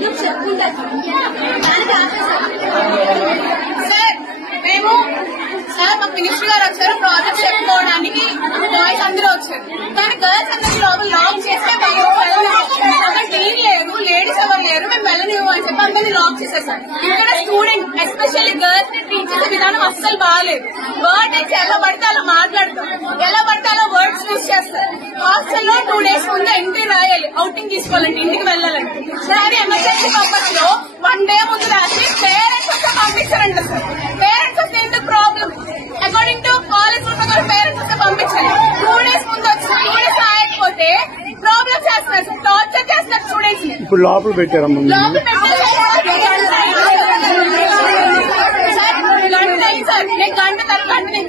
Problems చెప్పుకుంటారు sir. మేము sir మా మినిస్టర్ గారు వచ్చారు ప్రాజెక్ట్ చెప్పుకోవడానికి, బాయ్స్ అందరూ వచ్చారు. కానీ గర్ల్స్ అందరూ లోపల లాక్ చేస్తే అక్కడ టీం లేరు, లేడీస్ ఎవరు లేరు, మేము వెళ్ళనివ్వు అని చెప్పి అందరినీ లాక్ చేసేసారు. ఇక్కడ స్టూడెంట్ ఎస్పెషల్లీ గర్ల్స్ ని ట్రీట్ చేసే విధానం అస్సలు బాగాలేదు. వర్డ్ అయితే ఎలా పడితే అలా మాట్లాడతాం, ఎలా పడితే అలా వర్డ్స్ యూజ్ చేస్తారు. హాస్టల్లో 2 days ముందు ఎంట్రీ రాయాలి, అవుటింగ్ తీసుకోవాలంటే, ఇంటికి వెళ్ళాలంటే. సరే ఎమర్జెన్సీ పర్పస్ లో 1 day ముందు రాసి పేరెంట్స్ వస్తే పంపించారంట సార్. పేరెంట్స్ వస్తే ఎందుకు ప్రాబ్లం? అకార్డింగ్ టు కాలేజ్ ప్రకారం పేరెంట్స్ వస్తే పంపించాలి. 2 days ముందు వచ్చి 2 days రాయకపోతే ప్రాబ్లమ్ చేస్తున్నారు సార్, టార్చర్ చేస్తున్నారు స్టూడెంట్స్ ని. ఇప్పుడు లోపల పెట్టారమ్మా. లోపల పెట్టారు సార్. నేను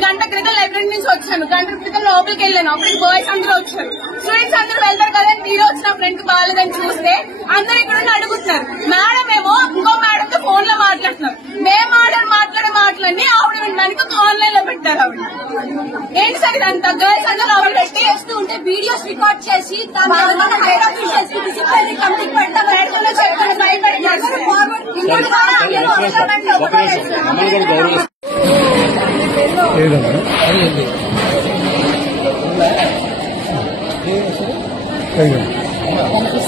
గంట క్రితం లైబ్రరీ నుంచి వచ్చాను, గంట క్రితం లోపలికి వెళ్ళాను. అప్పుడు బాయ్స్ అందరూ వచ్చారు, స్టూడెంట్స్ అందరూ వెళ్తారు కదా. తీరు వచ్చిన ఫ్రెండ్ బాగాలేదని చూస్తే అందరూ ఇక్కడ అడుగుతున్నారు. మేడం ఏమో ఇంకో మేడం తో ఫోన్ లో మాట్లాడుతున్నారు. మేము మాట్లాడే మాటలన్నీ ఆవిడ వినడానికి ఆన్లైన్ లో పెట్టారు. ఆవిడ ఏంటి సార్ ఇదంతా? గర్ల్స్ అందరూ ఆవిడ పెట్టి వస్తూ ఉంటే వీడియోస్ రికార్డ్ చేసి ఏదమ్మా